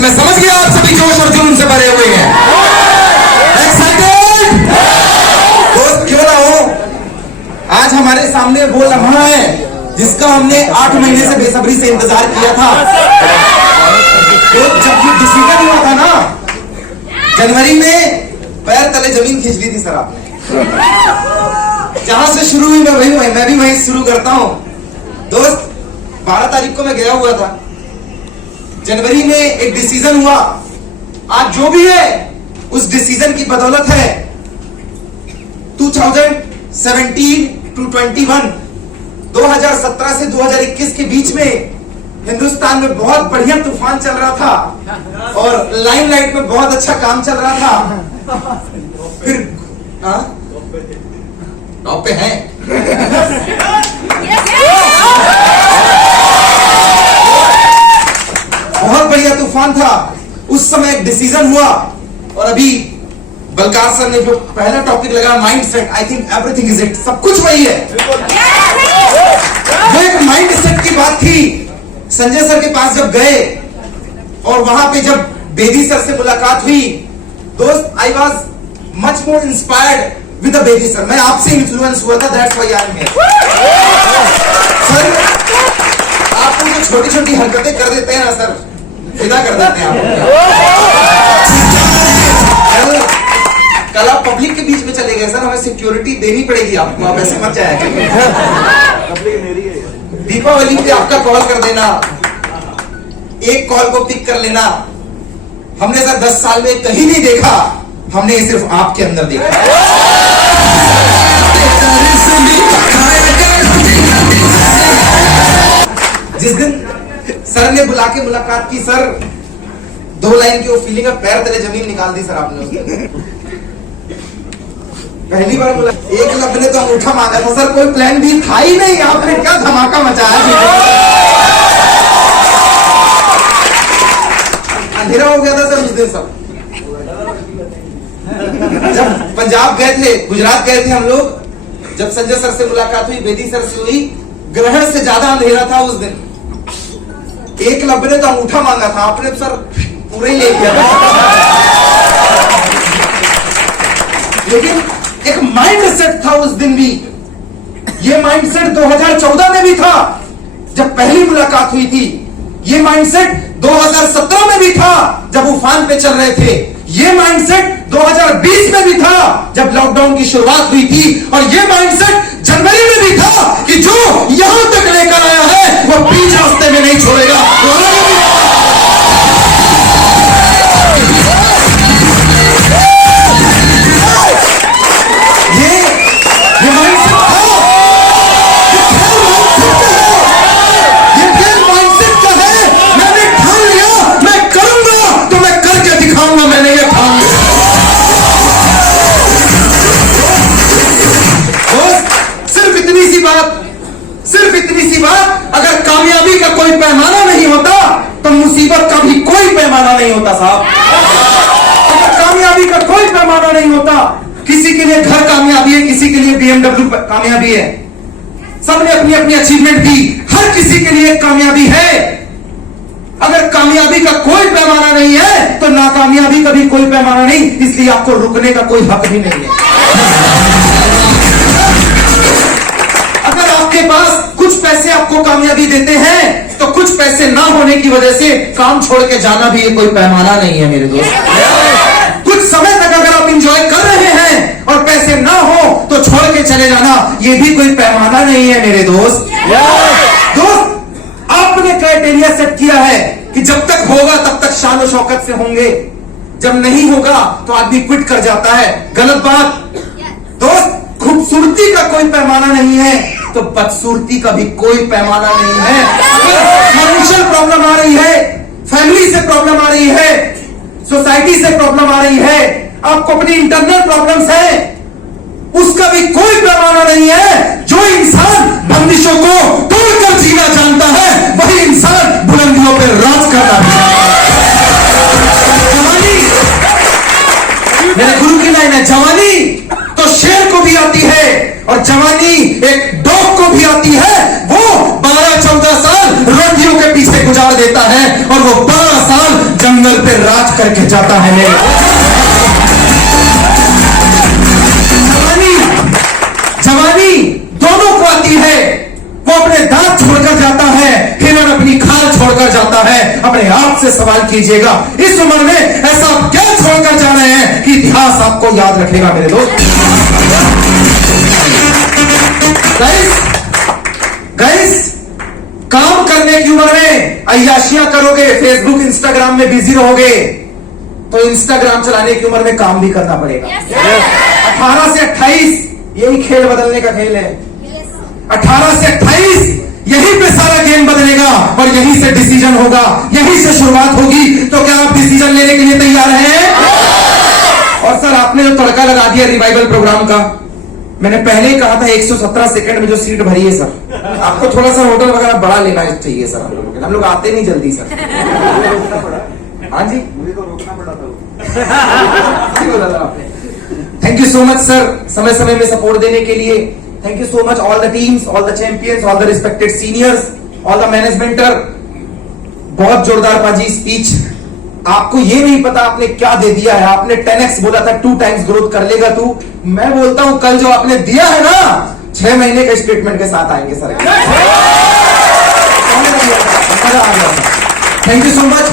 मैं समझ गया आप सभी जोश और जुनून से भरे हुए हैं। एक्साइटेड? दोस्त क्यों ना हो, आज हमारे सामने वो लम्हा है जिसका हमने 8 महीने से बेसब्री से इंतजार किया था। तो जब ये डिसीजन हुआ था ना, जनवरी में पैर तले जमीन खींच ली थी सर आपने। जहां से शुरू हुई मैं भी वहीं शुरू करता हूं। दोस्त 12 तारीख को मैं गया हुआ था, जनवरी में एक डिसीजन हुआ। आज जो भी है उस डिसीजन की बदौलत है 2017 to 21, 2017 से 2021 के बीच में हिंदुस्तान में बहुत बढ़िया तूफान चल रहा था और लाइमलाइट में बहुत अच्छा काम चल रहा था। फिर टॉप पे है। बहुत बढ़िया तूफान था उस समय, एक डिसीजन हुआ। और अभी बलकार सर ने जो पहला टॉपिक लगा mind set, I think everything is it, सब कुछ वही है। वो एक माइंड सेट की बात थी। संजय सर के पास जब गए और वहां पे जब बेदी सर से मुलाकात हुई, दोस्त I was much more inspired with the Bedi sir. मैं आपसे इन्फ्लुएंस हुआ था, that's why I am here. Sir आप जो छोटी छोटी हरकतें कर देते हैं ना सर, फिदा कर देते हैं आप। कल आप पब्लिक के बीच में चले गए सर, हमें सिक्योरिटी देनी पड़ेगी आपको, आप ऐसे मत जाएगा। दीपावली पे आपका कॉल कर देना, एक कॉल को पिक कर लेना, हमने सर 10 साल में कहीं नहीं देखा, हमने सिर्फ आपके अंदर देखा। जिस दिन सर ने बुला के मुलाकात की सर, 2 लाइन की वो फीलिंग है, पैर तले जमीन निकाल दी सर आपने उसके। पहली बार बोला, एक लब ने तो अंगूठा मांगा था सर, कोई प्लान भी था ही नहीं, आपने क्या धमाका मचाया। अंधेरा हो गया था सर उस दिन सब। जब पंजाब गए थे, गुजरात गए थे हम लोग, जब संजय सर से मुलाकात हुई, बेदी सर से हुई, ग्रहण से ज्यादा अंधेरा था उस दिन। एक लब ने तो अंगूठा मांगा था, आपने सर पूरा ही ले लिया था। लेकिन एक माइंड सेट था उस दिन भी। ये माइंड सेट 2014 में भी था जब पहली मुलाकात हुई थी। ये माइंड सेट 2017 में भी था जब उफान पे चल रहे थे। ये माइंड सेट 2020 में भी था जब लॉकडाउन की शुरुआत हुई थी। और ये माइंड सेट जनवरी में भी था कि जो यहां तक लेकर आया है वो बीच रास्ते में नहीं छोड़ेगा। सिर्फ इतनी सी बात, अगर कामयाबी का कोई पैमाना नहीं होता तो मुसीबत का भी कोई पैमाना नहीं होता साहब। अगर कामयाबी का कोई पैमाना नहीं होता, किसी के लिए घर कामयाबी है, किसी के लिए BMW कामयाबी है, सबने अपनी अपनी अचीवमेंट दी, हर किसी के लिए कामयाबी है। अगर कामयाबी का कोई पैमाना नहीं है तो नाकामयाबी का भी कोई पैमाना नहीं, इसलिए आपको रुकने का कोई हक भी नहीं है। अगर आपके पास कुछ पैसे आपको कामयाबी देते हैं तो कुछ पैसे ना होने की वजह से काम छोड़ के जाना भी ये कोई पैमाना नहीं है मेरे दोस्त। कुछ समय तक अगर आप एंजॉय कर रहे हैं और पैसे ना हो तो छोड़ के चले जाना, ये भी कोई पैमाना नहीं है मेरे दोस्त। दोस्त आपने क्राइटेरिया सेट किया है कि जब तक होगा तब तक शान और शौकत से होंगे, जब नहीं होगा तो आदमी क्विट कर जाता है। गलत बात दोस्त। खूबसूरती का कोई पैमाना नहीं है तो बदसूरती का भी कोई पैमाना नहीं है। अगर फाइनेंशियल प्रॉब्लम आ रही है, फैमिली से प्रॉब्लम आ रही है, सोसाइटी से प्रॉब्लम आ रही है, आपको अपनी इंटरनल प्रॉब्लम्स है, उसका भी कोई पैमाना नहीं है। जो इंसान बंदिशों को तोड़कर जीना जानता है वही इंसान करके जाता है मेरे जवानी दोनों को आती है। वो अपने दांत छोड़कर जाता है, हिरण अपनी खाल छोड़कर जाता है। अपने आप से सवाल कीजिएगा, इस उम्र में ऐसा क्या छोड़कर जा रहे हैं कि इतिहास आपको याद रखेगा मेरे दोस्त। गाइस, काम करने की उम्र में अय्याशियां करोगे, फेसबुक इंस्टाग्राम में बिजी रहोगे, तो इंस्टाग्राम चलाने की उम्र में काम भी करना पड़ेगा। 18 से 28 यही खेल बदलने का खेल है। 18 से 28 यहीं पे सारा गेम बदलेगा और यहीं से डिसीजन होगा, यहीं से शुरुआत होगी। तो क्या आप डिसीजन लेने के लिए तैयार हैं? और सर, आपने जो तड़का लगा दिया रिवाइवल प्रोग्राम का, मैंने पहले ही कहा था 117 सेकंड में जो सीट भरी है सर, आपको थोड़ा सा होटल वगैरह बड़ा लेना चाहिए सर। हम लोगों के, हम लोग आते नहीं जल्दी सर। हाँ जी, मुझे तो रोकना पड़ा था। Thank you so much sir, समय समय में सपोर्ट देने के लिए। Thank you so much all the teams, all the champions, all the respected seniors, all the management. बहुत जोरदार बाजी स्पीच। आपको ये नहीं पता आपने क्या दे दिया है। आपने 10x बोला था, 2 टाइम्स ग्रोथ कर लेगा तू। मैं बोलता हूं कल जो आपने दिया है ना, 6 महीने के स्टेटमेंट के साथ आएंगे sir. Thank you so much.